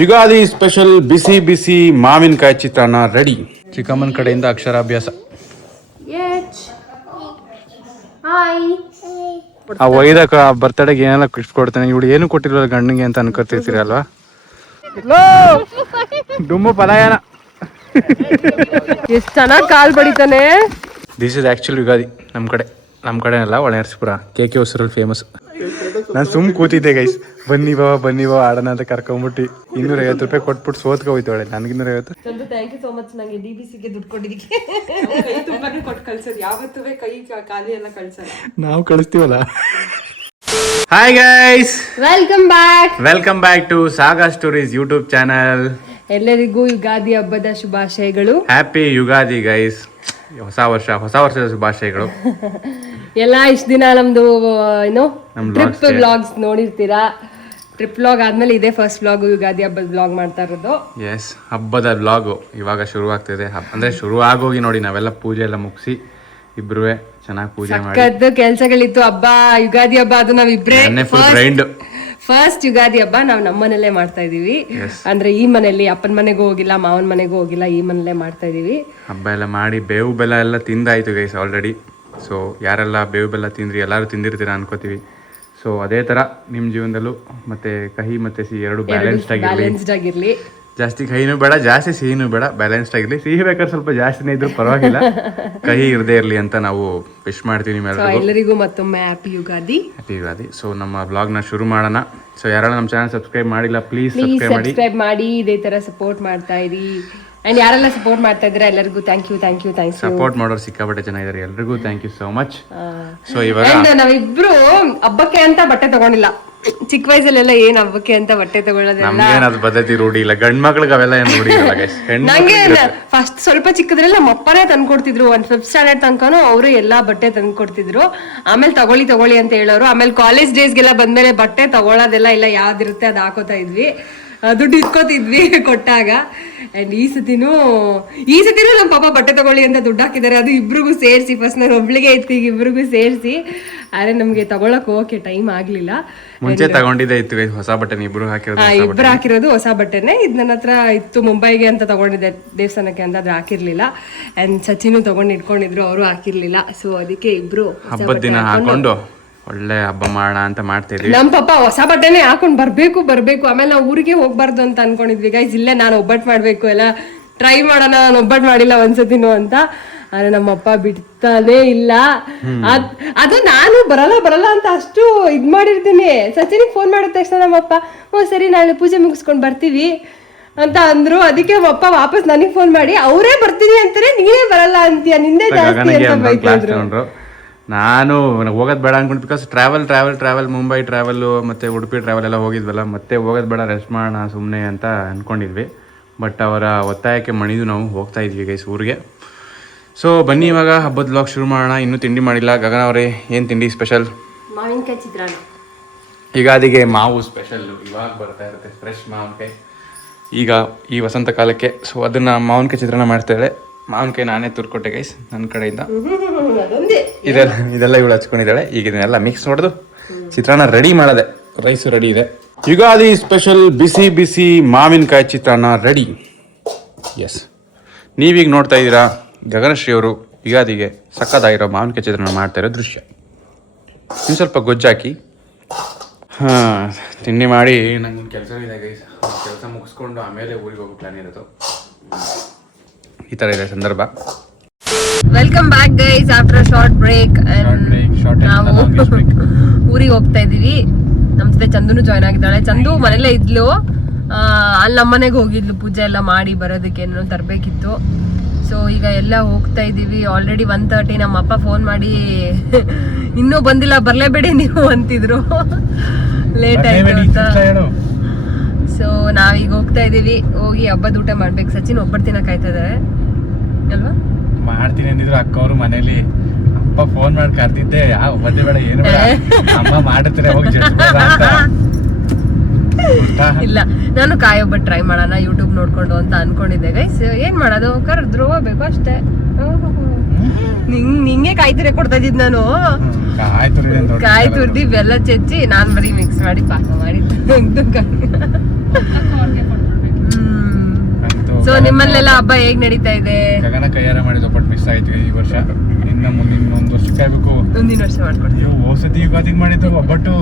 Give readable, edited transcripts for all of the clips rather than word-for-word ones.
Ugadi special ಬಿಸಿ ಬಿಸಿ ಮಾವಿನಕಾಯಿ ಚಿತ್ರಾನ್ನ ready. ಚಿಕ್ಕಮ್ಮನ ಕಡೆಯಿಂದ ಅಕ್ಷರಾಭ್ಯಾಸ. ಆ ಒಯ್ದಕ್ಕ ಬರ್ತಡೆಗೆ ಏನೆಲ್ಲ ಗಿಫ್ಟ್ ಕೊಡ್ತಾನೆ, ಇವಳು ಏನು ಕೊಟ್ಟಿರೋ ಗಂಡನಿಗೆ ಅಂತ ಅನ್ಕೊತಿರ್ತೀರಿ ಅಲ್ವಾ. ಡುಮ್ಮು ಪಲಾಯನ ಎಷ್ಟು ಚೆನ್ನಾಗಿ ಕಾಲ್ ಬಡಿತಾನೆ. ದಿಸ್ ಇಸ್ ಆಕ್ಚುಲ್ ಯುಗಾದಿ ನಮ್ಮ ಕಡೆ ಅಲ್ಲ, ಒಳನರಸೀಪುರ KK ಹೊಸರಲ್ಲಿ ಫೇಮಸ್. ನಾನು ಸುಮ್ ಕೂತಿದ್ದೆ ಗೈಸ್, ಬನ್ನಿ ಬಾವ ಆಡೋಣ ಅಂತ ಕರ್ಕೊಂಡ್ಬಿಟ್ಟು 250 ರೂಪಾಯಿ ಕೊಟ್ಬಿಟ್ಟು ಸೋತ್ಕೊ ಹೋಯ್ತವಳೆ. ನನಗೆ 250. Thank you so much. ನಂಗೆ DBCಗೆ ದುಡ್ಡು ಕೊಟ್ಟಿದ್ದಕ್ಕೆ ತುಂಬಾನೇ ಕೊಟ್ಟು ಕಳ್ಸೋದು. ಯಾವತ್ತೂ ಕೈ ಖಾಲಿ ಎಲ್ಲ ಕಳ್ಸಲ್ಲ, ನಾವು ಕಳಿಸ್ತೀವಲ್ಲ. Hi guys, welcome back to Saga Stories YouTube channel. ಎಲ್ಲರಿಗೂ ಯುಗಾದಿ ಹಬ್ಬದ ಶುಭಾಶಯಗಳು. Happy Yugadi guys. ಹೊಸ ವರ್ಷದ ಶುಭಾಶಯಗಳು. ಎಲ್ಲ ಇಷ್ಟ ದಿನ ನಮ್ದು ಏನು ಟ್ರಿಪ್ ವ್ಲಾಗ್ಸ್ ನೋಡಿರ್ತೀರಾ. ಟ್ರಿಪ್ ವ್ಲಾಗ್ ಆದ್ಮೇಲೆ ಇದೇ ಫಸ್ಟ್ ವ್ಲಾಗ್, ಯುಗಾದಿ ಹಬ್ಬದ ವ್ಲಾಗ್ ಮಾಡ್ತಾ ಇರೋದು. ಎಸ್, ಹಬ್ಬದ ವ್ಲಾಗ್ ಇವಾಗ ಶುರು ಆಗ್ತಿದೆ. ಅಂದ್ರೆ ಶುರು ಆಗೋಗಿ ನೋಡಿ, ನಾವೆಲ್ಲ ಪೂಜೆ ಎಲ್ಲ ಮುಗಿಸಿ ಇಬ್ರು ಚೆನ್ನಾಗಿ ಪೂಜೆ ಮಾಡಿ ಕೆಲ್ಸಗಳಿತ್ತು. ಹಬ್ಬ ಯುಗಾದಿ ಹಬ್ಬ ಅದು ನಾವಿಬ್ರೇ ಫಸ್ಟ್ ಯುಗಾದಿ ಹಬ್ಬ ನಾವು ನಮ್ಮನೇಲೆ ಮಾಡ್ತಾ ಇದೀವಿ. ಅಂದ್ರೆ ಈ ಮನೆಯಲ್ಲಿ ಅಪ್ಪನ ಮನೆಗೂ ಹೋಗಿಲ್ಲ, ಮಾವನ ಮನೆಗೂ ಹೋಗಿಲ್ಲ, ಈ ಮನೇಲೆ ಮಾಡ್ತಾ ಇದೀವಿ. ಹಬ್ಬ ಎಲ್ಲ ಮಾಡಿ ಬೇವು ಬೆಲ್ಲ ಎಲ್ಲ ತಿಂದಾಯ್ತು ಗೈಸ್ ಆಲ್ರೆಡಿ. ಸೊ ಯಾರೆಲ್ಲ ಬೇವು ಬೆಲ್ಲ ತಿಂದ್ರಿ, ಎಲ್ಲರೂ ತಿಂದಿರ್ತೀರಾ ಅನ್ಕೋತೀವಿ. ಸೊ ಅದೇ ತರ ನಿಮ್ ಜೀವನದಲ್ಲೂ ಮತ್ತೆ ಕಹಿ ಮತ್ತೆ ಸಿಹಿ ಎರಡು ಬ್ಯಾಲೆನ್ಸ್ಡ್ ಆಗಿರ್ಲಿ. ಜಾಸ್ತಿ ಕಹಿನೂ ಬೇಡ, ಜಾಸ್ತಿ ಸಿಹಿನೂ ಬೇಡ, ಬ್ಯಾಲೆನ್ಸ್ಡ್ ಆಗಿರ್ಲಿ. ಸಿಹಿ ಬೇಕಾದ್ರೆ ಸ್ವಲ್ಪ ಜಾಸ್ತಿನೇ ಇದ್ರೂ ಪರವಾಗಿಲ್ಲ, ಕಹಿ ಇರದೇ ಇರ್ಲಿ ಅಂತ ನಾವು ವಿಶ್ ಮಾಡ್ತೀವಿ ಎಲ್ಲರಿಗೂ. ಮತ್ತೊಮ್ಮೆ ಹ್ಯಾಪಿ ಯುಗಾದಿ. ಸೊ ನಮ್ಮ ಬ್ಲಾಗ್ ನ ಶುರು ಮಾಡೋಣ. ಸೊ ಯಾರೆಲ್ಲ ನಮ್ಮ ಚಾನಲ್ ಸಬ್ಸ್ಕ್ರೈಬ್ ಮಾಡಿಲ್ಲ, ಪ್ಲೀಸ್ ಸಬ್ಸ್ಕ್ರೈಬ್ ಮಾಡಿ. ಇದೇ ತರ ಸಪೋರ್ಟ್ ಮಾಡ್ತಾ ಇರಿ. ಅಂಡ್ ಯಾರೆಲ್ಲ ಸಪೋರ್ಟ್ ಮಾಡ್ತಾ ಇದ್ರೆ ಎಲ್ಲರಿಗೂ ಥ್ಯಾಂಕ್ ಯು. ಸಪೋರ್ಟ್ ಮಾಡೋರು ಸಿಕ್ಕಾಪಟ್ಟೆ ಜನ ಇದಾರೆ, ಎಲ್ರಿಗೂ thank you so much. So ಇವಾಗ ನಾವಿಬ್ರು ಹಬ್ಬಕ್ಕೆ ಅಂತ ಬಟ್ಟೆ ತಗೊಂಡಿಲ್ಲ. ಚಿಕ್ಕ ವಯಸ್ಸಲ್ಲೆಲ್ಲ ಏನ್ ಹಬ್ಬಕ್ಕೆ ಅಂತ ಬಟ್ಟೆ ತಗೊಳ್ಳೋದೆಲ್ಲ ಪದ್ಧತಿ ರೂಢಿ ಇಲ್ಲ. ಗಂಡ್ ಮಕ್ಳಿಗೆ ಅವೆಲ್ಲ ಏನ್ ರೂಢಿ ಇಲ್ಲ. ನಂಗೆ ಫಸ್ಟ್ ಸ್ವಲ್ಪ ಚಿಕ್ಕದ್ರೆಲ್ಲ ನಮ್ಮ ಅಪ್ಪನೇ ತಂದ್ಕೊಡ್ತಿದ್ರು. 5th ಸ್ಟ್ಯಾಂಡರ್ಡ್ ತನಕನೂ ಅವರು ಎಲ್ಲಾ ಬಟ್ಟೆ ತಂದ್ಕೊಡ್ತಿದ್ರು. ಆಮೇಲೆ ತಗೊಳ್ಳಿ ಅಂತ ಹೇಳೋರು. ಆಮೇಲೆ ಕಾಲೇಜ್ ಡೇಸ್ಗೆಲ್ಲ ಬಂದ್ಮೇಲೆ ಬಟ್ಟೆ ತಗೊಳ್ಳೋದೆಲ್ಲ ಇಲ್ಲ, ಯಾವ್ದಿರುತ್ತೆ ಅದ್ ಹಾಕೋತಾ ಇದ್ವಿ, ದುಡ್ಡು ಇಟ್ಕೋತಿದ್ವಿ ಕೊಟ್ಟಾಗ. ಅಂಡ್ ಈ ಸತಿನೂ ನಮ್ಮ ಪಾಪ ಬಟ್ಟೆ ತಗೊಳ್ಳಿ ಅಂತ ದುಡ್ಡು ಹಾಕಿದ್ದಾರೆ. ಅದು ಇಬ್ರಿಗೂ ಸೇರಿಸಿ. ಫಸ್ಟ್ ನಾನು ಒಬ್ಳಿಗೆ ಇತ್ತು, ಈಗ ಇಬ್ರಿಗೂ ಸೇರಿಸಿ. ಆದ್ರೆ ನಮ್ಗೆ ತಗೊಳಕ್ ಹೋಗಕ್ಕೆ ಟೈಮ್ ಆಗ್ಲಿಲ್ಲ. ಮುಂಚೆ ತಗೊಂಡಿದ್ದೆ ಇತ್ತು ಹೊಸ ಬಟ್ಟೆ, ಇಬ್ರು ಹಾಕಿರೋದು ಹೊಸ ಬಟ್ಟೆನೆ. ಇದು ನನ್ನ ಹತ್ರ ಇತ್ತು, ಮುಂಬೈಗೆ ಅಂತ ತಗೊಂಡಿದ್ದೆ ದೇವಸ್ಥಾನಕ್ಕೆ ಅಂತ, ಅದ್ರ ಹಾಕಿರ್ಲಿಲ್ಲ. ಅಂಡ್ ಸಚಿನು ತಗೊಂಡು ಇಟ್ಕೊಂಡಿದ್ರು, ಅವರು ಹಾಕಿರ್ಲಿಲ್ಲ. ಸೊ ಅದಕ್ಕೆ ಇಬ್ರು ಹಬ್ಬದ ದಿನ ಹಾಕೊಂಡು ಒಳ್ಳೆ ಹಬ್ಬ ಮಾಡೋಣ ಅಂತ ಮಾಡ್ತಿದ್ವಿ. ನಮ್ ಪಾಪ ಹೊಸ ಬಟ್ಟೆನೆ ಹಾಕೊಂಡ್ ಬರ್ಬೇಕು. ಆಮೇಲೆ ನಾವು ಊರಿಗೆ ಹೋಗ್ಬಾರ್ದು ಅಂತ ಅನ್ಕೊಂಡಿದ್ವಿ ಗೈಸ್. ಇಲ್ಲೇ ನಾನು ಒಬ್ಬಟ್ಟು ಮಾಡ್ಬೇಕು, ಎಲ್ಲ ಟ್ರೈ ಮಾಡೋಣ, ನಾನು ಒಬ್ಬಟ್ಟು ಮಾಡಿಲ್ಲ ಒಂದ್ಸತಿನೂ ಅಂತ. ಆದ್ರೆ ನಮ್ಮಪ್ಪ ಬಿಡ್ತಾನೆ ಇಲ್ಲ. ಅದು ನಾನು ಬರಲ್ಲ ಅಂತ ಅಷ್ಟು ಇದ್ ಮಾಡಿರ್ತೀನಿ. ಸಚಿನಿಗೆ ಫೋನ್ ಮಾಡಿದ ತಕ್ಷಣ ನಮ್ಮಪ್ಪ ಸರಿ ನಾಳೆ ಪೂಜೆ ಮುಗಿಸ್ಕೊಂಡ್ ಬರ್ತೀವಿ ಅಂತ ಅಂದ್ರು. ಅದಕ್ಕೆ ಅಪ್ಪ ವಾಪಸ್ ನನಗೆ ಫೋನ್ ಮಾಡಿ ಅವರೇ ಬರ್ತೀನಿ ಅಂತಾರೆ, ನೀನೇ ಬರಲ್ಲ ಅಂತೀಯ, ನಿಂದೆ ಜಾಸ್ತಿ ಅಂತ ಬೈತಿದ್ರು. ನಾನು ಹೋಗೋದು ಬೇಡ ಅನ್ಕೊಂಡು, ಬಿಕಾಸ್ ಟ್ರಾವೆಲ್ ಮುಂಬೈ ಟ್ರಾವೆಲ್ ಮತ್ತೆ ಉಡುಪಿ ಟ್ರಾವೆಲ್ ಎಲ್ಲ ಹೋಗಿದ್ವಲ್ಲ, ಮತ್ತೆ ಹೋಗೋದು ಬೇಡ, ರೆಸ್ಟ್ ಮಾಡೋಣ ಸುಮ್ಮನೆ ಅಂತ ಅನ್ಕೊಂಡಿದ್ವಿ. ಬಟ್ ಅವರ ಒತ್ತಾಯಕ್ಕೆ ಮಣಿದು ನಾವು ಹೋಗ್ತಾ ಇದ್ವಿ ಗೈಸ್ ಊರಿಗೆ. ಸೊ ಬನ್ನಿ ಇವಾಗ ಹಬ್ಬದ ವ್ಲಾಗ್ ಶುರು ಮಾಡೋಣ. ಇನ್ನೂ ತಿಂಡಿ ಮಾಡಿಲ್ಲ. ಗಗನ ಅವರೇ, ಏನು ತಿಂಡಿ ಸ್ಪೆಷಲ್? ಮಾವಿನಕಾಯಿ ಚಿತ್ರಾನ್ನ. ಯುಗಾದಿಗೆ ಮಾವು ಸ್ಪೆಷಲ್ ಇವಾಗ ಬರ್ತಾ ಇರುತ್ತೆ, ಫ್ರೆಶ್ ಮಾವಿನಕಾಯಿ ಈಗ ಈ ವಸಂತ ಕಾಲಕ್ಕೆ. ಸೊ ಅದನ್ನ ಮಾವಿನಕಾಯಿ ಚಿತ್ರಾನ್ನ ಮಾಡ್ತಾಳೆ. ಮಾವಿನಕಾಯಿ ನಾನೇ ತುರ್ಕೊಟ್ಟೆ ಗೈಸ್ ನನ್ನ ಕಡೆಯಿಂದ. ಇದೆಲ್ಲ ಇವಳು ಹಚ್ಕೊಂಡಿದ್ದಾಳೆ. ಈಗ ಇದನ್ನೆಲ್ಲ ಮಿಕ್ಸ್ ಮಾಡೋದು, ಚಿತ್ರಾನ್ನ ರೆಡಿ ಮಾಡದೆ. ರೈಸು ರೆಡಿ ಇದೆ. ಯುಗಾದಿ ಸ್ಪೆಷಲ್ ಬಿಸಿ ಬಿಸಿ ಮಾವಿನಕಾಯಿ ಚಿತ್ರಾನ್ನ ರೆಡಿ. ಎಸ್, ನೀವೀಗ ನೋಡ್ತಾ ಇದ್ದೀರಾ ಗಗನಶ್ರೀ ಅವರು ಯುಗಾದಿಗೆ ಸಕ್ಕತ್ತಾಗಿರೋ ಮಾವಿನಕಾಯಿ ಚಿತ್ರಾನ್ನ ಮಾಡ್ತಾ ಇರೋ ದೃಶ್ಯ. ಇನ್ನು ಸ್ವಲ್ಪ ಗೊಜ್ಜಾಕಿ ತಿಂಡಿ ಮಾಡಿ ನಂಗೊಂದು ಕೆಲಸ ಇದೆ ಗೈಸ್. ಕೆಲಸ ಮುಗಿಸ್ಕೊಂಡು ಆಮೇಲೆ ಊರಿಗೆ ಹೋಗೋ ಪ್ಲಾನ್ ಇರೋದು. ಈ ತರ ಇದೆ ಸಂದರ್ಭ. Welcome back guys after short break. ನಾವು ಊರಿಗೆ ಹೋಗ್ತಾ ಇದೀವಿ. ನಮ್ ಜೊತೆ ಚಂದುನು ಜಾಯ್ನ್ ಆಗಿದ್ದಾಳೆ. ಚಂದು ಮನೇಲೇ ಇದ್ಲು, ಅಲ್ಲಿ ನಮ್ಮನೆಗೆ ಹೋಗಿದ್ಲು ಪೂಜೆ ಎಲ್ಲ ಮಾಡಿ ಬರೋದಕ್ಕೆ, ಏನೋ ತರಬೇಕಿತ್ತು. ಸೊ ಈಗ ಎಲ್ಲ ಹೋಗ್ತಾ ಇದೀವಿ. ಆಲ್ರೆಡಿ 1:30. ನಮ್ಮ ಅಪ್ಪ ಫೋನ್ ಮಾಡಿ ಇನ್ನೂ ಬಂದಿಲ್ಲ, ಬರ್ಲೇಬೇಡಿ ನೀವು ಅಂತಿದ್ರು, ಲೇಟ್ ಆಯ್ತು ಅಂತ. ಸೊ ನಾವೀಗ ಹೋಗ್ತಾ ಇದೀವಿ. ಹೋಗಿ ಹಬ್ಬದ ಊಟ ಮಾಡ್ಬೇಕು. ಸಚಿನ್ ಒಬ್ಬಟ್ಟು ತಿನ್ನಕ್ ಆಯ್ತಾ ಇದಾರೆ ಅಲ್ವಾ? ಮಾಡ್ತೀನಿ ಅಂದಿದ್ರು ಅಕ್ಕ ಅವರು ಮನೇಲಿ. ಅಪ್ಪ ಫೋನ್ ಮಾಡಿ ಕರ್ದಿದ್ದೆ, ಯಾವ ಒಬ್ಬಟ್ಟೆ ಬೇಡ ಏನು ಬೇಡ, ಅಮ್ಮ ಮಾಡಿರ್ತಾರೆ ಹೋಗಿ ಇಲ್ಲ. ನಾನು ಕಾಯಿ ಒಬ್ಬಟ್ಟು ಟ್ರೈ ಮಾಡೋಣ ಯೂಟ್ಯೂಬ್ ನೋಡ್ಕೊಂಡು ಅಂತ ಅನ್ಕೊಂಡಿದ್ದೆ ಗೈಸ್. ಏನ್ ಮಾಡೋದು, ಕರೆದ್ರು ಹೋಗ್ಬೇಕು ಅಷ್ಟೇ. ನಿಂಗೆ ಕಾಯಿ ತುರಿ ಕೊಡ್ತಾ ಇದ್ದಿದ್ ನಾನು. ಕಾಯಿ ತುರ್ದಿ ಬೆಲ್ಲ ಚೆಚ್ಚಿ ನಾನ್ ಬರೀ ಮಿಕ್ಸ್ ಮಾಡಿ ಪಾಕ ಮಾಡಿದ್ದು. ನಿಮ್ಮಲ್ಲೆಲ್ಲ ಹಬ್ಬ ಹೇಗ್ ನಡೀತಾ ಇದೆ? ಗಗನ ಕೈಯಾರ ಮಾಡಿದ ಒಬ್ಬಟ್ಟು ಮಿಸ್ ಆಯ್ತು ಈ ವರ್ಷ. ಇನ್ನ ಮುಂದಿನ ಒಂದು ವರ್ಷ ಕಾಯ್ಬೇಕು. ಮುಂದಿನ ವರ್ಷ ಮಾಡ್ಕೊಡ್ತೀವಿ. ಹೋಸತಿ ಯುಗಾದಿಗೆ ಮಾಡಿದ್ದು ಒಬ್ಬಟ್ಟು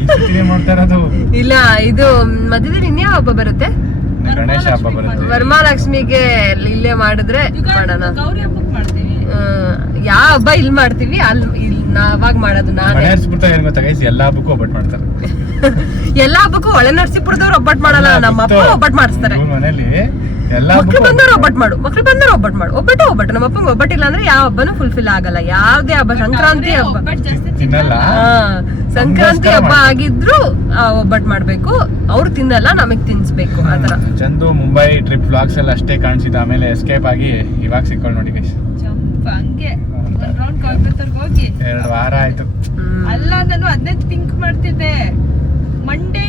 ಈ ಸತಿನೇ ಮಾಡ್ತಾ ಇರೋದು. ಇಲ್ಲ, ಇದು ಮಧ್ಯದಲ್ಲಿ ಇನ್ಯಾವ ಹಬ್ಬ ಬರುತ್ತೆ? ಗಣೇಶ ಹಬ್ಬ ಬರುತ್ತೆ. ವರಮಹಾಲಕ್ಷ್ಮಿಗೆ ಇಲ್ಲೇ ಮಾಡಿದ್ರೆ ಮಾಡೋಣ. ಗೌರಿ ಹಬ್ಬಕ್ಕೆ ಮಾಡ್ತೀವಿ. ಯಾವ ಹಬ್ಬ ಇಲ್ಲಿ ಮಾಡ್ತೀವಿ ಅಲ್ಲಿ ನಾವಾಗ ಮಾಡೋದು. ನಾನೇ ಏನ್ ಗೊತ್ತಾ ಗೈಸ್, ಎಲ್ಲಾ ಹಬ್ಬಕ್ಕೂ ಒಬ್ಬಟ್ಟು ಮಾಡ್ತಾರೆ. ಎಲ್ಲಾ ಹಬ್ಬಕ್ಕೂ ಒಳ್ಳೆ ನರಸೀಪುರದವ್ರು ಒಬ್ಬಟ್ಟು ಮಾಡಲ್ಲ, ನಮ್ಮ ಅಪ್ಪ ಒಬ್ಬಟ್ಟು ಮಾಡಿಸ್ತಾರೆ. ಮನೇಲಿ ಎಲ್ಲಾ ಮಕ್ಳು ಬಂದವ್ರು ಒಬ್ಬಟ್ಟು ಮಾಡು, ಮಕ್ಳು ಬಂದವ್ರು ಒಬ್ಬಟ್ಟು ಮಾಡು. ಒಬ್ಬಟ್ಟು ನಮ್ಮ ಅಪ್ಪಂಗೆ ಒಬ್ಬಟ್ಟಿಲ್ಲ ಅಂದ್ರೆ ಯಾವ ಹಬ್ಬನೂ ಫುಲ್ಫಿಲ್ ಆಗಲ್ಲ. ಯಾವ್ದೇ ಹಬ್ಬ, ಸಂಕ್ರಾಂತಿ ಹಬ್ಬ, ತಿನ್ನಲ್ಲ. ಸಂಕ್ರಾಂತಿ ಹಬ್ಬ ಆಗಿದ್ರು ಒಬ್ಬಟ್ಟು ಮಾಡ್ಬೇಕು. ಅವ್ರು ತಿನ್ನಲ್ಲ, ನಮಗ್ ತಿನ್ಸ್ಬೇಕು. ಆತರ. ಚಂದು ಮುಂಬೈ ಟ್ರಿಪ್ ವ್ಲಾಗ್ಸ್ ಎಲ್ಲ ಅಷ್ಟೇ ಕಾಣಿಸಿದ, ಆಮೇಲೆ ಎಸ್ಕೇಪ್ ಆಗಿ ಇವಾಗ ಸಿಕ್ಕೊಂಡು ನೋಡಿ ಗೈಸ್. ಹಂಗೆ ಒಂದ್ ರೌಂಡ್ ಕೊಯಂಬತ್ತೂರ್ಗೆ ಹೋಗಿ 2 ವಾರ ಆಯ್ತು. ಅಲ್ಲ, ನಾನು ಅದನ್ನೇ ಥಿಂಕ್ ಮಾಡ್ತಿದ್ದೆ. Monday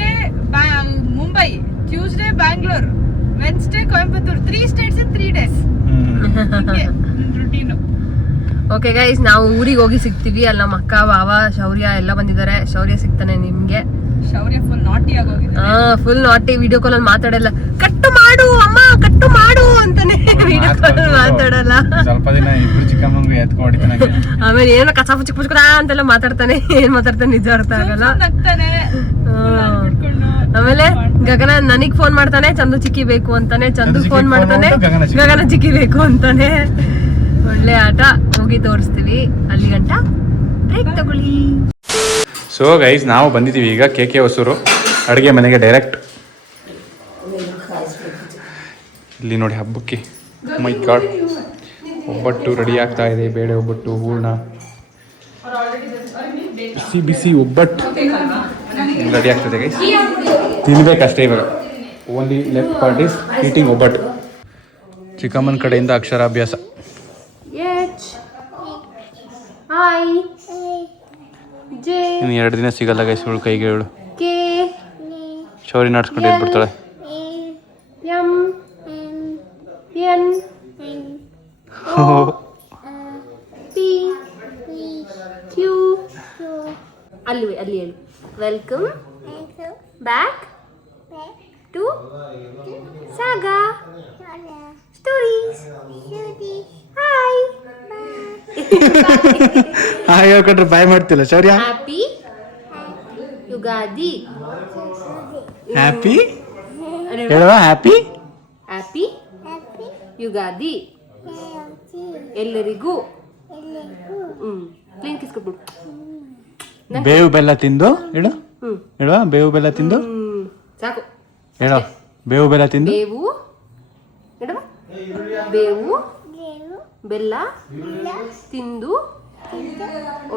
Mumbai, Tuesday Bangalore, Wednesday Coimbatore, 3 states in 3 days. Routine. Okay guys, ನಾವು ಊರಿಗೆ ಹೋಗಿ ಸಿಗ್ತೀವಿ. ಅಲ್ಲಿ ನಮ್ಮ ಅಕ್ಕ, ಬಾವ, ಶೌರ್ಯ ಎಲ್ಲ ಬಂದಿದ್ದಾರೆ. ಶೌರ್ಯ ಸಿಗ್ತಾನೆ ನಿಮ್ಗೆ. ಶೌರ್ಯ ಫುಲ್ ನಾಟಿ ಆಗೋಗಿದೆ. ಫುಲ್ ನಾಟಿ. ವಿಡಿಯೋ ಕಾಲ್ ಅಲ್ಲಿ ಮಾತಾಡಲ್ಲ. ಕಟ್ಟು ಮಾಡು ಅಮ್ಮ, ಕಟ್ಟು ಮಾಡು ಅಂತಾನೆ ವಿಡಿಯೋ ಕಾಲ್ ಮಾತಾಡಲ್ಲ. ಸ್ವಲ್ಪ ದಿನ ಇಬ್ರು ಚಿಕ್ಕಮ್ಮಂಗೆ ಎತ್ಕೊಂಡಿದ್ದಾನೆ. ಆಮೇಲೆ ಏನೋ ಕಸಾಪು ಚಿಕ್ಕ ಪುಚ್ಕಡ ಅಂತೆಲ್ಲ ಮಾತಾಡ್ತಾನೆ. ಏನ್ ಮಾತಾಡ್ತಾನೆ ನಿಜ ಅರ್ಥ ಆಗಲ್ಲ. ಆಮೇಲೆ ಗಗನ ನನಗ್ ಫೋನ್ ಮಾಡ್ತಾನೆ, ಚಂದು ಚಿಕ್ಕಿ ಬೇಕು ಅಂತಾನೆ. ಚಂದು ಫೋನ್ ಮಾಡ್ತಾನೆ, ಗಗನ ಚಿಕ್ಕಿ ಬೇಕು ಅಂತಾನೆ. ಒಳ್ಳೆ ಆಟ. ಹೋಗಿ ತೋರಿಸ್ತೀವಿ. ಅಲ್ಲಿ ಗಂಟ ಬ್ರೇಕ್ ತಗೊಳ್ಳಿ. ಸೊ ಗೈಸ್, ನಾವು ಬಂದಿದ್ದೀವಿ ಈಗ KK ಹೊಸೂರು ಅಡುಗೆ ಮನೆಗೆ ಡೈರೆಕ್ಟ್. ಇಲ್ಲಿ ನೋಡಿ ಹಬ್ಬಕ್ಕೆ ಮೈ ಗಾಡ್ ಒಬ್ಬಟ್ಟು ರೆಡಿ ಆಗ್ತಾ ಇದೆ. ಬೇಳೆ ಒಬ್ಬಟ್ಟು, ಹೂರ್ಣ, ಬಿಸಿ ಬಿಸಿ ಒಬ್ಬಟ್ಟು ರೆಡಿ ಆಗ್ತದೆ ಗೈಸ್. ತಿನ್ಬೇಕಷ್ಟೇ ಇವಾಗ. Only left part is eating ಒಬ್ಬಟ್ಟು. ಚಿಕ್ಕಮ್ಮನ ಕಡೆಯಿಂದ ಅಕ್ಷರಾಭ್ಯಾಸ. ಇನ್ನು 2 ದಿನ ಸಿಗಲ್ಲ ಗೈಸ್. ಇವಳು ಕೈಗೆ ಹೇಳು ಶೌರಿ ನಡ್ಸ್ಕೊಂಡು ಎದ್ಬಿಡ್ತಾಳೆ. ಅಲ್ಲಿ ಹೇಳಿ. Welcome back to Saga Stories. Hi. ಹೇಳ್ಕೊಟ್ರೆ ಬಾಯ್ ಮಾಡ್ತಿಲ್ಲ ಶೌರ್ಯ. ಹ್ಯಾಪಿ ಯುಗಾದಿ. ಹ್ಯಾಪಿ ಹೇಳುವ. ಹ್ಯಾಪಿ ಯುಗಾದಿ ಎಲ್ಲರಿಗೂ. ಪ್ಲೇನ್ ಕಿಸ್ ಕೊಟ್ಬಿಡು. ಬೇವು ಬೆಲ್ಲ ತಿಂದು ಹೇಳು. ಹೇಳುವ. ಬೇವು ಬೆಲ್ಲ ತಿಂದು ಸಾಕು. ಹೇಳೋ. ಬೇವು ಬೆಲ್ಲ ತಿಂದು. ಬೇವು ಬೆಲ್ಲ ತಿಂದು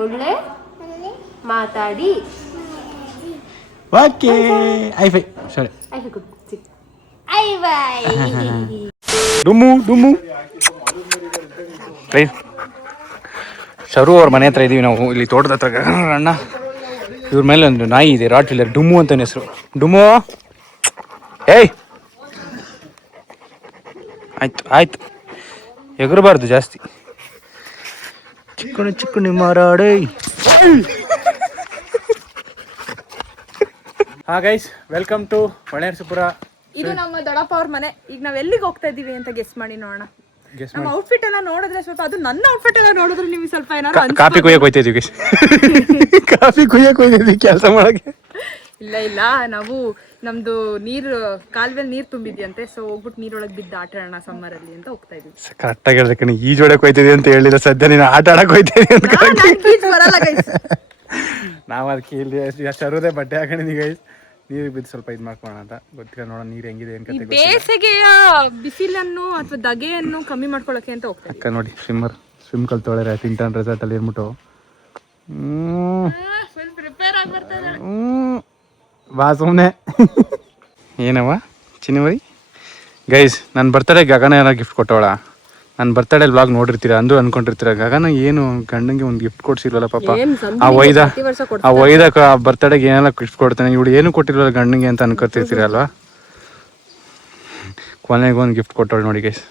ಒಳ್ಳೆ ಮಾತಾಡಿ. ಓಕೆ. ಐಫೈ ಸರಿ. ಡುಮ್ಮು ಡುಮ್ಮು. ಶರು ಅವ್ರ ಮನೆ ಹತ್ರ ಇದೀವಿ ನಾವು. ಇಲ್ಲಿ ತೋಟದ ಹತ್ರ ಅಣ್ಣ ಇವ್ರ ಮೇಲೆ ಒಂದು ನಾಯಿ ಇದೆ, ರಾಟ್ ವೀಲರ್. ಡುಮ್ಮು ಅಂತಾನೆ ಹೆಸರು. ಡುಮ್ಮು. ಏಯ್ ಆಯ್ತು ಆಯ್ತು, ಎಗರಬಾರ್ದು ಜಾಸ್ತಿ. ಚಿಕ್ಕಣಿ ಚಿಕ್ಕಣಿ ಮಾರಾಡೇ. ಹಾ ಗೈಸ್, ವೆಲ್ಕಮ್ ಟು ಹೊಳೆನರಸೀಪುರ. ಇದು ನಮ್ಮ ದೊಡ್ಡಪ್ಪ ಅವ್ರ ಮನೆ. ಈಗ ನಾವ್ ಎಲ್ಲಿಗೆ ಹೋಗ್ತಾ ಇದೀವಿ ಅಂತ ಗೆಸ್ ಮಾಡಿ ನೋಡೋಣ. ನಮ್ಮ ಔಟ್ಫಿಟ್ ಎಲ್ಲ ನೋಡಿದ್ರೆ ಸ್ವಲ್ಪ, ಅದು ನನ್ನ ಔಟ್ಫಿಟ್ ಎಲ್ಲ ನೋಡಿದ್ರೆ ನಿಮ್ಗೆ ಸ್ವಲ್ಪ ಏನಾದ್ರು ಕಾಫಿ ಕುಯ್ಯಕ್ ಹೋಯ್ತಾ ಇದೀವಿ ಗೈಸ್. ಕಾಫಿ ಕುಯ್ಯಕ್ ಹೋಯ್ತಿದ್ವಿ ಕೆಲಸ ಮಾಡಕ್ಕೆ. ಇಲ್ಲ, ನಾವು ನಮ್ದು ನೀರು ಕಾಲುವೆಲ್ಲಿ ನೀರು ತುಂಬಿದ್ಯಂತೆ. ಸೊ ಹೋಗ್ಬಿಟ್ಟು ನೀರೊಳಗೆ ಬಿದ್ದು ಆಟ ಆಡೋಣ ಸಮ್ಮರ್ ಅಲ್ಲಿ ಅಂತ ಹೋಗ್ತಾ ಇದೀವಿ. ಕರೆಕ್ಟಾಗಿ ಹೇಳ್ದಕ್ಕೆ ನೀ ಈಜೊಳಕ್ ಹೋಯ್ತಿದ್ವಿ ಅಂತ ಹೇಳಿಲ್ಲ. ಸದ್ಯ ನೀನು ಆಟ ಆಡಕ್ ಹೋಯ್ತಿದ್ವಿ ಅಂತ. ನಾವು ಅದಕ್ಕೆ ಇಲ್ಲಿ ಶರುದೇ ಬಟ್ಟೆ ಹಾಕೊಂಡಿದ್ವಿ ಗೈಸ್. ನೀರಿಗೆ ಬಿದ್ದು ಸ್ವಲ್ಪ ಇದು ಮಾಡ್ಕೋಣ ಅಂತ. ಗೊತ್ತಿಲ್ಲ, ನೋಡೋಣ ನೀರು ಹೆಂಗಿದೆ ಏನ್ ಕತೆ. ಬೇಸಿಗೆಯ ಬಿಸಿಲನ್ನು ಅಥವಾ ದಗೆಯನ್ನು ಕಮ್ಮಿ ಮಾಡ್ಕೊಳ್ಳೋಕೆ ಅಂತ ಹೋಗ್ತಾರೆ. ಅಕ್ಕ ನೋಡಿ ಸ್ವಿಮ್ ಕಲ್ತೊಳ್ಳೆ ತಿಂಟಾನ್ ರೆಸಾರ್ಟ್ ಅಲ್ಲಿ ಇರ್ಬಿಟ್ಟು. ಬಾ ಸುಮ್ಮನೆ. ಏನವ ಚಿನ್ನವರಿ ಗೈಸ್, ನನ್ನ ಬರ್ತಡೇ ಗಗನ ಏನೋ ಗಿಫ್ಟ್ ಕೊಟ್ಟವಳ. ನನ್ನ ಬರ್ತಡೇ ವ್ಲಾಗ್ ನೋಡಿರ್ತೀರ, ಅಂದು ಅನ್ಕೊಂಡಿರ್ತೀರ ಗಗನ ಏನು ಗಂಡಂಗೆ ಒಂದು ಗಿಫ್ಟ್ ಕೊಡ್ಸಿಲ್ವಲ್ಲ ಪಾಪ. ಆ ಒಯ್ದ ಬರ್ತಡೇಗೆ ಏನೆಲ್ಲ ಗಿಫ್ಟ್ ಕೊಡ್ತಾನೆ, ಇವಳು ಏನು ಕೊಟ್ಟಿಲ್ವಲ್ಲ ಗಂಡಂಗೆ ಅಂತ ಅನ್ಕೊತಿರ್ತೀರ ಅಲ್ವಾ. ಕೊನೆಗೊಂದು ಗಿಫ್ಟ್ ಕೊಟ್ಟವಳು ನೋಡಿ guys.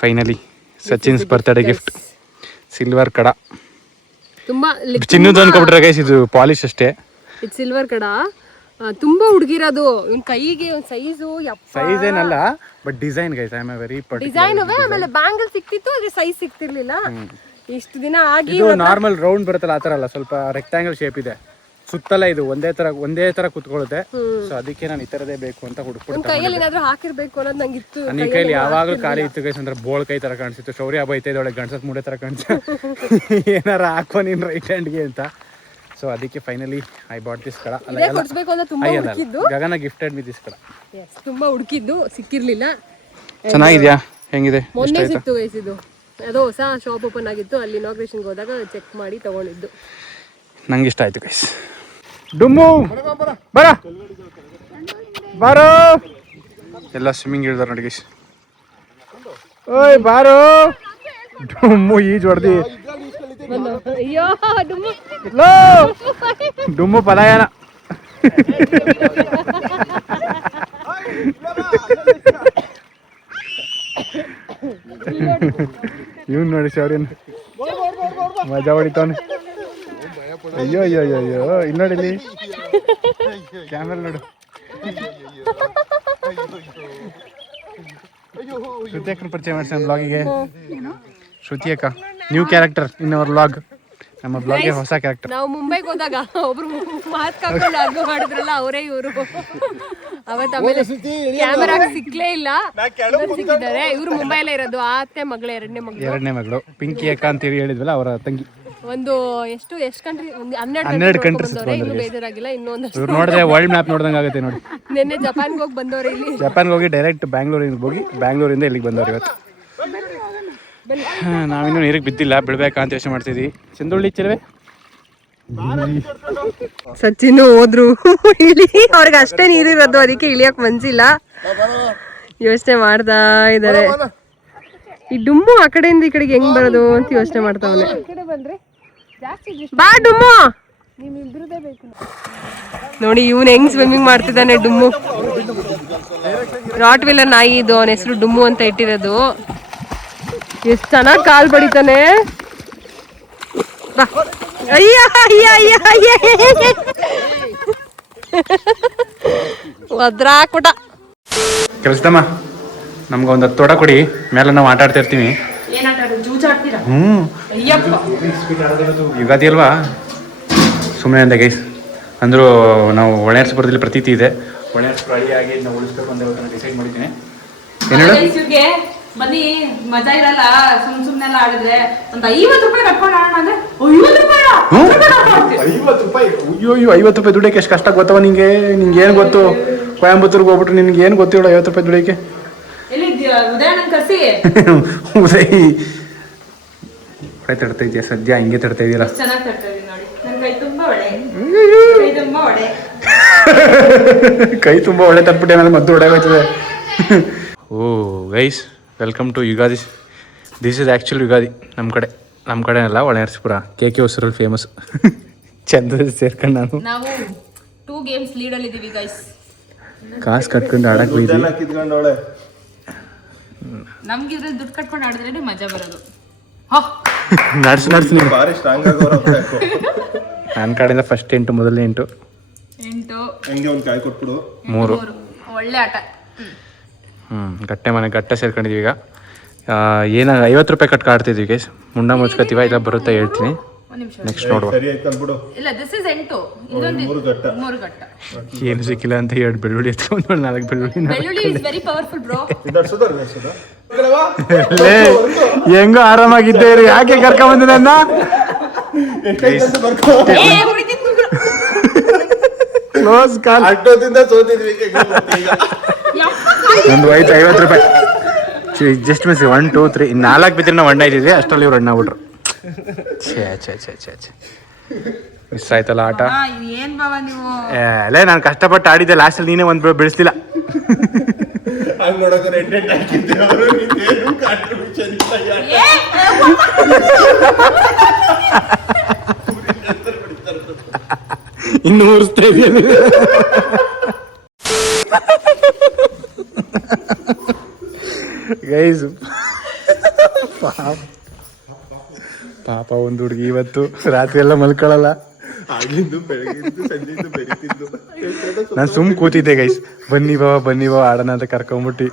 Finally Sachin's birthday gift. Silver ಕಡ. ತುಂಬಾ ಚಿನ್ನದ ಅನ್ಕೊಬಿಟ್ರೆ ಗೈಸ್, ಇದು ಪಾಲಿಶ್ ಅಷ್ಟೇ. ಇದು ಸಿಲ್ವರ್ ಕಡ. ತುಂಬಾ ಹುಡುಗಿರೋದು ಇವ್ನ ಕೈಗೆ ಒಂದ್ ಸೈಜು ಸೈಜ್ ಏನಲ್ಲ but design guys I am A very design ಆಮೇಲೆ ಬ್ಯಾಂಗಲ್ ಸಿಕ್ತಿತ್ತು ಅದೇ ಸೈಜ್ ಸಿಕ್ತಿರ್ಲಿಲ್ಲ ಇಷ್ಟು ದಿನ ಆಗಿ ಇದು ನಾರ್ಮಲ್ ರೌಂಡ್ ಬರುತ್ತಲ್ಲ ಆತರ ಅಲ್ಲ, ಸ್ವಲ್ಪ ರೆಕ್ಟಾಂಗಲ್ ಶೇಪ್ ಇದೆ, ಸುತ್ತಲ ಇದು ಒಂದೇ ತರ ಕುತ್ಕೊಳ್ಳುತ್ತೆ. ಸೊ ಅದಕ್ಕೆ ನಾನು ಈ ತರದೇ ಬೇಕು ಅಂತ ಹುಡುಕ್ಬಿಡ್ತಾ ಕೈಯಲ್ಲಿ ಏನಾದ್ರು ಹಾಕಿರ್ಬೇಕು ಅನ್ನೋದು ನಂಗಿತ್ತು. ನನ್ನ ಕೈಲಿ ಯಾವಾಗಲೂ ಖಾಲಿ ಇತ್ತು ಗೈಸ್, ಅಂದ್ರೆ ಬೋಳ್ ಕೈ ತರ ಕಾಣಿಸ್ತಿತ್ತು, ಶೌರ್ಯ ಬೈತೈದೆ ಒಳಗೆ ಗಣಸತ್ ಮೂಡೆ ತರ ಕಾಣಿಸ್ತು ಏನಾರ ಹಾಕೋ ನೀನ್ ರೈಟ್ ಹ್ಯಾಂಡ್ಗೆ ಅಂತ. ಸೊ ಅದಕ್ಕೆ ಫೈನಲಿ ಐ ಬಾಟ್ ದಿಸ್ ಕಡ. ಕೊಡ್ಸ್ಬೇಕು ಅಂತ ತುಂಬಾ ಹುಡುಕಿದ್ದು, ಗಗನ ಗಿಫ್ಟೆಡ್ ಮಿ ದಿಸ್ ಕಡ. ತುಂಬಾ ಹುಡುಕಿದ್ದು ಸಿಕ್ಕಿರ್ಲಿಲ್ಲ. ಚೆನ್ನಾಗಿದ್ಯಾ? ಹೆಂಗಿದೆ? ಮೊನ್ನೆ ಸಿಕ್ತು ಗೈಸ್, ಇದು ಅದು ಹೊಸ ಶಾಪ್ ಓಪನ್ ಆಗಿತ್ತು, ಅಲ್ಲಿ ಇನಾಗ್ರೇಷನ್ಗೆ ಹೋದಾಗ ಚೆಕ್ ಮಾಡಿ ತಗೊಂಡಿದ್ದು. ನಂಗೆ ಇಷ್ಟ ಆಯ್ತು ಗೈಸ್. ಡುಮ್ಮು ಬರ ಬಾರೋ, ಎಲ್ಲ ಸ್ವಿಮ್ಮಿಂಗ್ ಇಳಿದಾರ ನೋಡಿ ಗೈಸ್. ಓಯ್ ಬಾರೋ, ಡುಮ್ಮು ಈಜು ಹೊಡೆದಿ. ಅಯ್ಯೋ ಡುಮ್ಮು ಪಲಾಯನ. ಇವ್ನು ನೋಡಿ ಶೌರ್ಯನ್ ಮಜಾ ಹೊಡಿತಾನೆ. ಅಯ್ಯೋ ಅಯ್ಯೋ ಅಯ್ಯೋ ಅಯ್ಯೋ, ಇಲ್ಲಿ ನೋಡಿ, ಇಲ್ಲಿ ಕ್ಯಾಮರಾ ನೋಡು. ಶ್ರುತಿ ಅಕ್ಕನ ಪರಿಚಯ ಮಾಡ್ಸೋಣ ಬ್ಲಾಗಿಗೆ. ಶ್ರುತಿ ಅಕ್ಕ new character in our blog. ನಮ್ಮ ಬ್ಲಾಗ್ಗೆ ಹೊಸ ಕ್ಯಾರೆಕ್ಟರ್. ನಾವು ಮುಂಬೈಗೆ ಹೋದಾಗ ಒಬ್ರು ಮಾಸ್ಕ್ ಹಾಕೊಂಡು ಅರ್ಗ ಮಾಡಿದ್ರಲ್ಲ, ಅವರೇ ಇವರು. ಅವತ್ತು ಆಮೇಲೆ ಕ್ಯಾಮರಾ ಸಿಕ್ಲೇ ಇಲ್ಲ, ಸಿಕ್ಕಿದ್ದಾರೆ. ಇವ್ರು ಮುಂಬೈಲೇ ಇರೋದು, ಆ ಅತ್ತೆ ಮಗಳ ಎರಡನೇ ಮಗಳು ಪಿಂಕಿ ಅಕ್ಕ ಅಂತ ಹೇಳಿದ್ವಲ್ಲ, ಅವರ ತಂಗಿ. ಒಂದು ಎಷ್ಟು ಕಂಟ್ರಿ, 12 ಕಂಟ್ರೀಸ್ ಇನ್ನು ಬೇಜಾರಾಗಿಲ್ಲ. ಇನ್ನೊಂದಷ್ಟು ಇವ್ರು ನೋಡಿದ್ರೆ ವರ್ಲ್ಡ್ ಮ್ಯಾಪ್ ನೋಡ್ದಂಗೆ ಆಗುತ್ತೆ ನೋಡಿ. ನಿನ್ನೆ ಜಪಾನ್ಗೆ ಹೋಗಿ ಬಂದವ್ರೆ, ಇಲ್ಲಿ ಜಪಾನ್ಗೆ ಹೋಗಿ ಡೈರೆಕ್ಟ್ ಬ್ಯಾಂಗ್ಳೂರಿಂದ ಹೋಗಿ ಬ್ಯಾಂಗ್ಳೂರಿಂದ ಇಲ್ಲಿಗೆ ಬಂದವ್ರು ಇವತ್ತು. ನಾವಿನ್ನೂ ನೀರಿಗೆ ಬಿದ್ದಿಲ್ಲ, ಬಿಡ್ಬೇಕಾ ಅಂತ ಯೋಚನೆ ಮಾಡ್ತಿದ್ವಿ. ಚಂದುಳ್ಳಿ ಚೆಲುವೆ ಸಚಿನ್ ಹೋದ್ರು ಇಳಿ, ಅವ್ರಿಗೆ ಅಷ್ಟೇ ನೀರಿರೋದು, ಅದಕ್ಕೆ ಇಳಿಯಕ್ ಮನ್ಸಿಲ್ಲ, ಯೋಚನೆ ಮಾಡ್ತಾ ಇದಾರೆ. ಈ ಡುಮ್ಮು ಆ ಕಡೆಯಿಂದ ಈ ಕಡೆಗೆ ಹೆಂಗ್ ಬರೋದು ಅಂತ ಯೋಚನೆ ಮಾಡ್ತಾವನೆ. ಬಾ ಡುಮ್ಮು, ನೋಡಿ ಇವನ್ ಹೆಂಗ್ ಸ್ವಿಮ್ಮಿಂಗ್ ಮಾಡ್ತಿದ್ದಾನೆ ಡುಮ್ಮು. ರಾಟ್ ವೀಲರ್ ನಾಯಿ ಇದು, ಅವನ ಹೆಸರು ಡುಮ್ಮು ಅಂತ ಇಟ್ಟಿರೋದು. ಎಷ್ಟ್ ಚೆನ್ನಾಗ್ ಕಾಲ್ ಬಡಿತಾನೆ. ಅಯ್ಯ ಅಯ್ಯ ಅಯ್ಯ ಅಯ್ಯ ಒದ್ರ ಹಾಕ್ಬಿಟ. ಕೆಲಸದಮ್ಮ ನಮ್ಗೆ ಒಂದು ತೊಡ ಕೊಡಿ, ಮೇಲೆ ನಾವು ಆಟ ಆಡ್ತಾ ಇರ್ತೀವಿ. ಯುಗಾದಿ ಅಲ್ವಾ, ಸುಮ್ಮನೆ ಅಂದೆ ಗೈಸ್. ಅಂದರೂ ನಾವು ಒಳ್ಳೆಯರ್ಸ್ಪುರದಲ್ಲಿ ಪ್ರತೀತಿ ಇದೆ, ಒಳ್ಳೆಯರ್ಸ್ಪುರ ಹಳ್ಳಿಯಾಗಿ ನಾವು ಉಳಿಸ್ಬೇಕು ಅಂತ ಡಿಸೈಡ್ ಮಾಡಿದ್ದೀನಿ. ಏನು ಬನ್ನಿ, ಮಜಾ ಇರಲ್ಲ ಸುಮ್ನೆಲ್ಲ ಆಡಿದ್ರೆ. ಒಂದು 50 ರೂಪಾಯಿ ಕಟ್ಕೊಂಡು ಆಡೋಣ ಅಂದ್ರೆ 50 ರೂಪಾಯಿ. ಅಯ್ಯೋ 50 ರೂಪಾಯಿ ದುಡಿಯಕ್ಕೆ ಎಷ್ಟು ಕಷ್ಟ ಗೊತ್ತವ ನಿಂಗೆ? ನಿಂಗೆ ಏನು ಗೊತ್ತು? ಕೊಯಂಬತ್ತೂರ್ಗೆ ಹೋಗ್ಬಿಟ್ರು ನಿನ್ಗೆ ಏನು ಗೊತ್ತಿಲ್ಲ 50 ರೂಪಾಯಿ ದುಡಿಯಕ್ಕೆ. ಉದಯ್ ಹೊಳೆ ತಡ್ತಾ ಇದೆಯಾ ಸದ್ಯ? ಹಿಂಗೆ ತಡ್ತಾ ಇದೆಯಲ್ಲ, ಕೈ ತುಂಬ ಒಳ್ಳೆ ತಟ್ಬಿಟ್ಟೆ, ಮೇಲೆ ಮದ್ದು ಹೊಡೆಯೋಗ್ತದೆ. Oh guys, welcome to Yugadi. This is actual Yugadi ನಮ್ಮ ಕಡೆ ಅಲ್ಲ, ಒಳ್ಳೆಯರ್ಸ್ಪುರ KK ಹೊಸರಲ್ಲಿ ಫೇಮಸ್. ಚಂದ ಸೇರ್ಕೊಂಡು ನಾವು 2 ಗೇಮ್ಸ್ ಲೀಡಲ್ಲಿ ಇದ್ದೀವಿ ಗೈಸ್. ಕಾಸು ಕಟ್ಕೊಂಡು ಆಡಕ್ಕೆ ಹೋಯ್ತೀವಿ. ನಮ್ಗೆ ಇದ್ರಲ್ಲಿ ದುಡ್ಡು ಕಟ್ಕೊಂಡು ಆಡಿದ್ರೆ ಮಜಾ ಬರೋದು. ನಡ್ಸು ನೀವು. ನನ್ನ ಕಡೆಯಿಂದ ಫಸ್ಟ್ 8, ಮೊದಲನೇ 8 3. ಒಳ್ಳೆ ಆಟ. ಗಟ್ಟೆ ಸೇರ್ಕೊಂಡಿದ್ದೀವಿ ಈಗ. ಏನ 50 ರೂಪಾಯಿ ಕಟ್ಕ ಆಡ್ತಿದ್ವಿ ಗೈಸ್. ಮುಂಡ ಮುಚ್ಕೋತೀವ, ಇಲ್ಲ ಬರುತ್ತೆ ಹೇಳ್ತೀನಿ, ನೆಕ್ಸ್ಟ್ ನೋಡುವ. ಏನು ಸಿಕ್ಕಿಲ್ಲ ಅಂತ 2 ಬೆಳ್ಳುಳ್ಳಿ ಎತ್ಕೊಂಡು 4 ಬೆಳ್ಳುಳ್ಳಿ. ಹೆಂಗೋ ಆರಾಮಾಗಿದ್ದೇ ಇರಿ, ಯಾಕೆ ಕರ್ಕೊಂಡ್ ನನ್ನ? ಕ್ಲೋಸ್ ಕಾಲ್. ಒಂದು ಆಯ್ತು 50 ರೂಪಾಯಿ ಜಸ್ಟ್ ಮಿಸ್. 1 2 3 4 ಬಿದ್ದರೆ ನಾವು ಅಣ್ಣ ಇದ್ದೀವಿ, ಅಷ್ಟರಲ್ಲಿ ಇವ್ರು ಅಣ್ಣ ಬಿಟ್ರು. ಛೇ ಮಿಸ್ ಆಯ್ತಲ್ಲ ಆಟ. ಅಲ್ಲೇ ನಾನು ಕಷ್ಟಪಟ್ಟು ಆಡಿದ್ದೆ, ಲಾಸ್ಟಲ್ಲಿ ನೀನೇ ಒಂದು ಬೆಳೆಸ್ತಿಲ್ಲ. ಇನ್ನು ಉರಿಸ್ತಾ ಇದೆಯಲ್ಲ. ಗೈಸ್ ಪಾಪ ಒಂದು ಹುಡುಗಿ ಇವತ್ತು ರಾತ್ರಿ ಎಲ್ಲ ಮಲ್ಕೊಳ್ಳಲ್ಲ. ಆಗಿದ್ದು ಬೆಳಗಿದ್ದು ಸಂಜೆದ್ದು ಬೆರಿತಿದ್ದು ನಾನು ಸುಮ್ ಕೂತಿದ್ದೆ ಗೈಸ್, ಬನ್ನಿ ಬಾ ಆಡೋಣ ಅಂತ ಕರ್ಕೊಂಬಿಟ್ಟು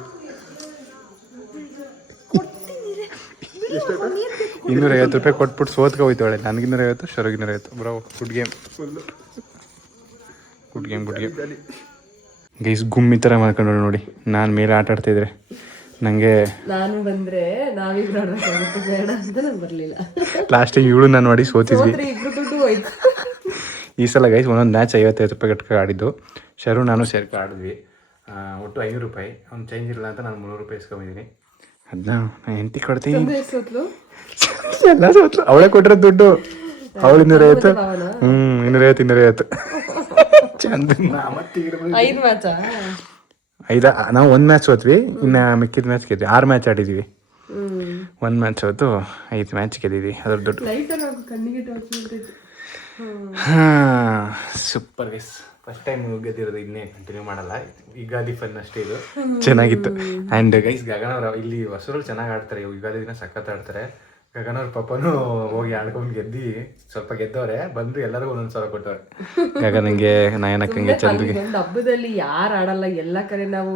250 ರೂಪಾಯಿ ಕೊಟ್ಬಿಟ್ಟು ಸೋತ್ಕೊ ಹೋಯ್ತಾಳೆ. ನನಗೆ 250, ಶರೋಗಿ 250. Bro good game guys. ಗುಮ್ಮಿ ಥರ ಮಾಡ್ಕೊಂಡು ನೋಡಿ, ನಾನು ಮೇಲೆ ಆಟ ಆಡ್ತಿದ್ರೆ ನನಗೆ ನಾನು ಬಂದ್ರೆ ನಾವಿಬ್ರು ಆಡ್ಬೇಕಾಗುತ್ತೆ, ಬೇಡ ಅಂತ ನಾನು ಬರಲಿಲ್ಲ. ಲಾಸ್ಟ್ ಟೈಮ್ ಇವಳು ನಾನು ನೋಡಿ ಸೋತಿದ್ವಿ. ಇಬ್ರು ದುಡ್ಡು ಹೋಯ್ತು. ಈ ಸಲ ಗೈಸ್ ಒಂದೊಂದು ಮ್ಯಾಚ್ 55 ರೂಪಾಯಿ ಕಟ್ಕೊಂಡು ಆಡಿದ್ದು. ಶರು ನಾನು ಸೇರ್ಕೊಂಡು ಆಡಿದ್ವಿ. ಒಟ್ಟು 500 ರೂಪಾಯಿ. ಅವ್ನು ಚೇಂಜ್ ಇಲ್ಲ ಅಂತ ನಾನು 300 ರೂಪಾಯಿ ಇಸ್ಕೊಂಡಿದ್ದೀನಿ. ಅದನ್ನ ನಾನು ಹೆಂಡತಿ ಕೊಡ್ತೀನಿ. ಎಲ್ಲ ಸೋತ್ಲು. ಅವಳೇ ಕೊಟ್ಟಿರೋ ದುಡ್ಡು. ಅವಳು 250, 250 ಚಂದ. ನಾವು 1 ಮ್ಯಾಚ್ ಸೋತ್ವಿ, ಇನ್ನು ಮಿಕ್ಕಿದ ಮ್ಯಾಚ್ ಗೆದ್ವಿ. 6 ಮ್ಯಾಚ್ ಆಡಿದ್ವಿ. 1 ಮ್ಯಾಚ್ ಸೋತು 5 ಮ್ಯಾಚ್ ಗೆದ್ದಿದ್ವಿ. ಅದ್ರ ದುಡ್ಡು. Super guys. ಫಸ್ಟ್ ಟೈಮ್ ಗೆದ್ದಿರೋದು. ಇನ್ನೇ ಕಂಟಿನ್ಯೂ ಮಾಡಲ್ಲ. ಯುಗಾದಿ ಫನ್ ಅಷ್ಟೇ ಇದು. ಚೆನ್ನಾಗಿತ್ತು. ಆ್ಯಂಡ್ ಗೈಸ್ ಗಗನ್ ಅವ್ರು ಇಲ್ಲಿ ಹೊಸರಲ್ಲಿ ಚೆನ್ನಾಗಿ ಆಡ್ತಾರೆ. ಯುಗಾದಿ ದಿನ ಸಖತ್ ಆಡ್ತಾರೆ. ಗಗನ್ ಅವ್ರ ಪಾಪನು ಹೋಗಿ ಆಡ್ಕೊಂಡು ಗೆದ್ದು ಸ್ವಲ್ಪ ಗೆದ್ದವ್ರೆ. ಬಂದು ಎಲ್ಲರಿಗೂ 1,000 ಕೊಟ್ಟವ್ರೆ. ಗಗನಂಗೆ, ನಯನಕ್ಕಂಗೆ, ಚಂದ್ರಿಗೆ. ಒಂದು ಹಬ್ಬದಲ್ಲಿ ಯಾರು ಆಡಲ್ಲ. ಎಲ್ಲ ಕಡೆ ನಾವು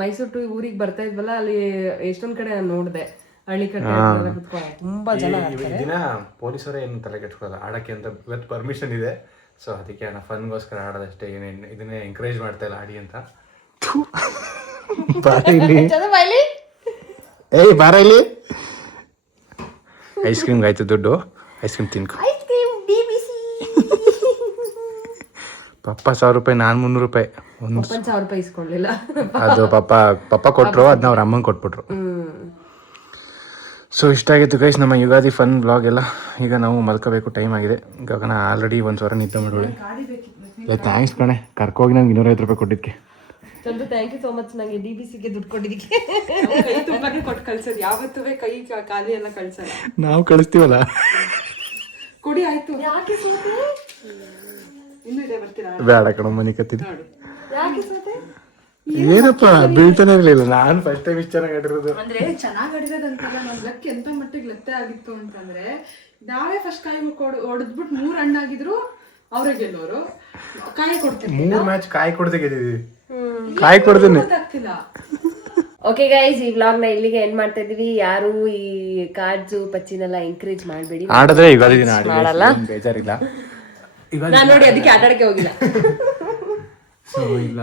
ಮೈಸೂರು ಟು ಊರಿಗೆ ಬರ್ತಾ ಇದ್ವಲ್ಲ, ಅಲ್ಲಿ ಎಷ್ಟೊಂದ್ ಕಡೆ ನಾನು ನೋಡಿದೆ. ಹಳ್ಳಿ ಕಡೆ ತುಂಬಾ ಜನ ಈ ದಿನ ಪೊಲೀಸರೇ ಏನು ತಲೆ ಕೆಟ್ಕೊಳ್ಳಲ್ಲ ಆಡಕ್ಕೆ ಅಂತ. ಇವತ್ತು ಪರ್ಮಿಷನ್ ಇದೆ, ಸೊ ಅದಕ್ಕೆ ನಾನು ಫನ್ಗೋಸ್ಕರ ಆಡೋದಷ್ಟೇ. ಏನೇನು ಇದನ್ನೇ ಎಂಕರೇಜ್ ಮಾಡ್ತಾ ಇಲ್ಲ ಆಡಿ ಅಂತ. ಏಯ್ ಬಾರ ಇಲ್ಲಿ. ಐಸ್ ಕ್ರೀಮ್ಗೆ ಆಯ್ತು ದುಡ್ಡು. Ice cream ತಿನ್ಕೊ. ಪಪ್ಪ 1,000 ರೂಪಾಯಿ, ನಾನು 300 ರೂಪಾಯಿ. 1,000 ರೂಪಾಯಿ ಇಸ್ಕೊಳ್ಳಿಲ್ಲ. ಅದು ಪಪ್ಪ ಕೊಟ್ಟರು, ಅದನ್ನ ಅವ್ರ ಅಮ್ಮಂಗೆ ಕೊಟ್ಬಿಟ್ರು. ಸೊ ಇಷ್ಟ ಆಗಿತ್ತು ಗೈಸ್ ನಮ್ಮ ಯುಗಾದಿ ಫನ್ ಬ್ಲಾಗ್ ಎಲ್ಲ. ಈಗ ನಾವು ಮಲ್ಕೋಬೇಕು, ಟೈಮ್ ಆಗಿದೆ. ಗಗನ ಆಲ್ರೆಡಿ 1,000 ನಿದ್ದೆ ಮಾಡೋಳಿ. ಇಲ್ಲ ಥ್ಯಾಂಕ್ಸ್ ಕಣೆ, ಕರ್ಕೋಗಿ ನಂಗೆ 250 ರೂಪಾಯಿ ಕೊಟ್ಟಿದ್ದಕ್ಕೆ. Chandu thank you so much. ನನಗೆ DBCಗೆ ದುಡ್ಡು ಕೊಟ್ಟಿದ್ದಕ್ಕೆ. ತುಂಬಾನೇ ಕೊಟ್ಟು ಕಳ್ಸೋದು. ಯಾವತ್ತೂ ಕೈ ಖಾಲಿ ಎಲ್ಲ ಕಳ್ಸಲ್ಲ. ನಾವು ಕಳಿಸ್ತೀವಲ್ಲ. ಕೊಡಿ ಆಯ್ತು. ಯಾಕೆ ಸೋತೆ? ಇನ್ನೂ ಇದೆ, ಬರ್ತೀರಾ? ಬೇಡ ಕಣ, ಮನೆ ಕತ್ತಿದ್ದು. ಯಾಕೆ ಸೋತೆ? ಏನಪ್ಪ ಬೀಳ್ತಾನೆ ಇರಲಿಲ್ಲ. ನಾನು ಫಸ್ಟ್ ಟೈಮ್ ಇಷ್ಟು ಚೆನ್ನಾಗಿ ಆಡಿರೋದು. ಅಂದ್ರೆ ಚೆನ್ನಾಗಿ ಆಡಿರೋದಂತಲ್ಲ, ನಮ್ ಲಕ್ ಎಂತ ಮಟ್ಟಿಗೆ ಲೆತ್ತೆ ಆಗಿತ್ತು ಅಂತಂದ್ರೆ, ನಾವೇ ಫಸ್ಟ್ ಕಾಯಿ ಹೊಡೆದ್ಬಿಟ್ಟು 3 ಹಣ್ಣಾಗಿದ್ರು ಅವರೇ ಗೆಲ್ಲೋರು. ಕಾಯಿ ಕೊಡ್ತೀವಿ. 3 ಮ್ಯಾಚ್ ಕಾಯಿ ಕೊಡದೆ ಗೆದ್ದಿದ್ದೀವಿ. ಕಾಯಿ ಕೊಡ್ತೀನಿ. ಓಕೆ ಗೈಸ್, ಈ ವ್ಲಾಗ್ ನ ಇಲ್ಲಿಗೆ ಎಂಡ್ ಮಾಡ್ತಾ ಇದೀವಿ. ಯಾರು ಈ ಕಾರ್ಡ್ಸ್ ಪಚ್ಚಿನೆಲ್ಲ ಎಂಕರೇಜ್ ಮಾಡಬೇಡಿ. ಆಡಿದ್ರೆ ಯುಗಾದಿ ದಿನ ಆಡಲ್ಲ, ಬೇಜಾರಿಲ್ಲ. ನಾನು ನೋಡಿ ಅದಕ್ಕೆ ಆಟ ಆಡಕ್ಕೆ ಹೋಗಿಲ್ಲ.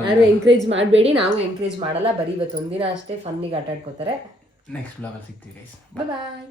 ಯಾರು ಎಂಕರೇಜ್ ಮಾಡಬೇಡಿ, ನಾವು ಎಂಕರೇಜ್ ಮಾಡಲ್ಲ. ಬರೀ ಇವತ್ತು ಒಂದಿನ ಅಷ್ಟೇ ಫನ್ನಿಗೆ ಆಟ ಆಡ್ಕೋತಾರೆ. ನೆಕ್ಸ್ಟ್ ವ್ಲಾಗ್ ಅಲ್ಲಿ ಸಿಗ್ತೀವಿ ಗೈಸ್. ಬಾಯ್.